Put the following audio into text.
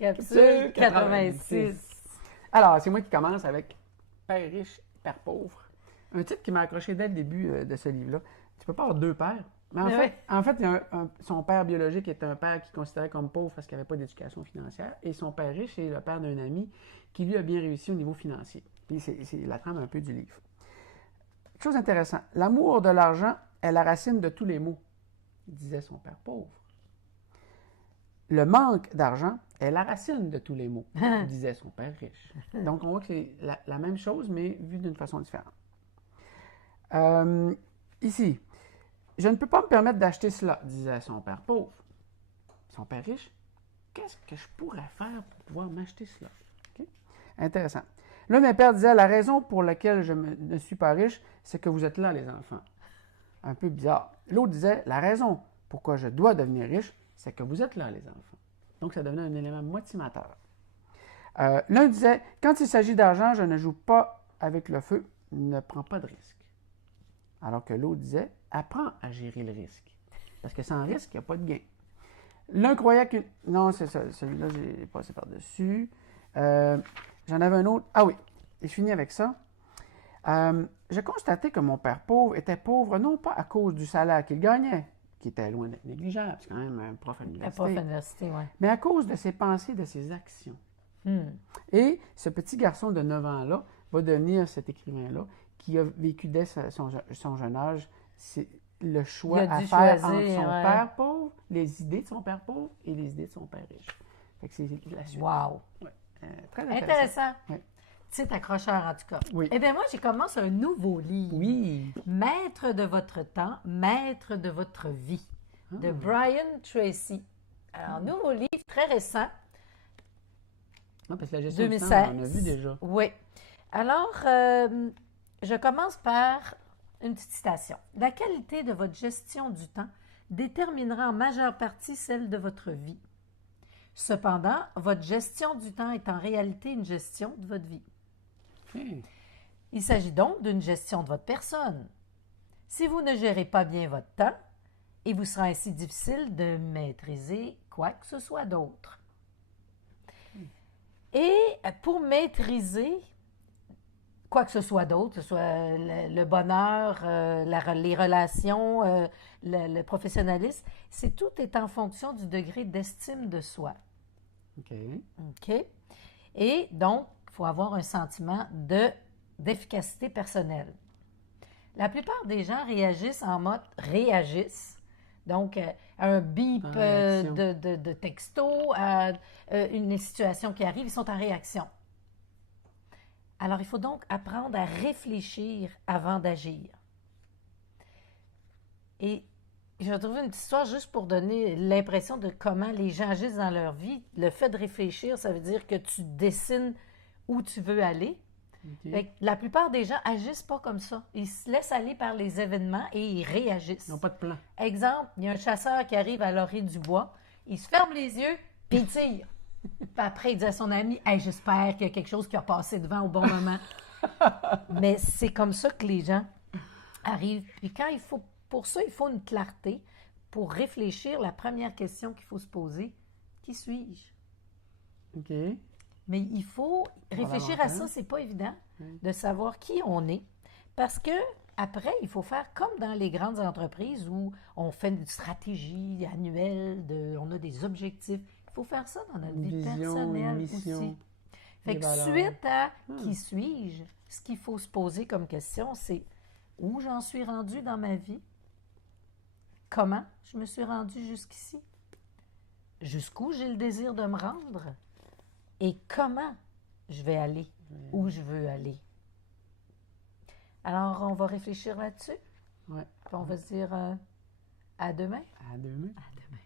Capsule 86. Alors, c'est moi qui commence avec Père riche, Père pauvre. Un titre qui m'a accroché dès le début de ce livre-là. Tu peux pas avoir deux pères. Mais en fait, il y a son père biologique est un père qui est considéré comme pauvre parce qu'il n'avait pas d'éducation financière. Et son père riche, c'est le père d'un ami qui, lui, a bien réussi au niveau financier. Puis c'est la trame un peu du livre. Chose intéressante. L'amour de l'argent est la racine de tous les maux, disait son père pauvre. Le manque d'argent est la racine de tous les maux, disait son père riche. Donc, on voit que c'est la même chose, mais vue d'une façon différente. Ici, je ne peux pas me permettre d'acheter cela, disait son père pauvre. Son père riche, qu'est-ce que je pourrais faire pour pouvoir m'acheter cela? Okay? Intéressant. L'un des pères disait, la raison pour laquelle je ne suis pas riche, c'est que vous êtes là, les enfants. Un peu bizarre. L'autre disait, la raison pourquoi je dois devenir riche, c'est que vous êtes là, les enfants. Donc, ça devenait un élément motivateur. L'un disait, quand il s'agit d'argent, je ne joue pas avec le feu, ne prends pas de risque. Alors que l'autre disait, apprends à gérer le risque. Parce que sans risque, il n'y a pas de gain. L'un croyait que... Non, c'est ça, celui-là, j'ai passé par-dessus. J'en avais un autre. Ah oui, et je finis avec ça. J'ai constaté que mon père pauvre était pauvre non pas à cause du salaire qu'il gagnait, qui était loin d'être négligeable, c'est quand même un prof à l'université. Un prof à l'université, oui. Mais à cause de ses pensées, de ses actions. Et ce petit garçon de 9 ans-là va devenir cet écrivain-là qui a vécu dès son jeune âge le choix à faire entre son père pauvre, les idées de son père pauvre et les idées de son père riche. Fait que c'est la suite. Wow! Ouais. Très intéressant. Intéressant. Ouais. C'est accrocheur, en tout cas. Oui. Eh bien, moi, j'ai commencé un nouveau livre. Oui. Maître de votre temps, maître de votre vie, de Brian Tracy. Alors, nouveau livre, très récent. Non, parce que la gestion 2016. du temps, on a vu déjà. Oui. Alors, je commence par une petite citation. La qualité de votre gestion du temps déterminera en majeure partie celle de votre vie. Cependant, votre gestion du temps est en réalité une gestion de votre vie. Il s'agit donc d'une gestion de votre personne. Si vous ne gérez pas bien votre temps, il vous sera ainsi difficile de maîtriser quoi que ce soit d'autre. Et pour maîtriser quoi que ce soit d'autre, que ce soit le bonheur, les relations, le professionnalisme, tout est en fonction du degré d'estime de soi. OK. Et donc, il faut avoir un sentiment d'efficacité personnelle. La plupart des gens réagissent en mode réagissent. Donc, un bip de texto, une situation qui arrive, ils sont en réaction. Alors, il faut donc apprendre à réfléchir avant d'agir. Et je vais trouver une petite histoire juste pour donner l'impression de comment les gens agissent dans leur vie. Le fait de réfléchir, ça veut dire que tu dessines où tu veux aller. Okay. La plupart des gens n'agissent pas comme ça. Ils se laissent aller par les événements et ils réagissent. Ils n'ont pas de plan. Exemple, il y a un chasseur qui arrive à l'orée du bois, il se ferme les yeux, puis il tire. Puis après, il dit à son ami, hey, j'espère qu'il y a quelque chose qui a passé devant au bon moment. Mais c'est comme ça que les gens arrivent. Puis quand pour ça, il faut une clarté. Pour réfléchir, la première question qu'il faut se poser, qui suis-je? OK. Mais il faut réfléchir à ça, c'est pas évident, de savoir qui on est. Parce que après, il faut faire comme dans les grandes entreprises où on fait une stratégie annuelle, on a des objectifs. Il faut faire ça dans notre vie personnelle aussi. Fait que suite à qui suis-je, ce qu'il faut se poser comme question, c'est où j'en suis rendu dans ma vie, comment je me suis rendu jusqu'ici, jusqu'où j'ai le désir de me rendre et comment je vais aller, où je veux aller. Alors, on va réfléchir là-dessus. Oui. On va se dire à demain. À demain. À demain.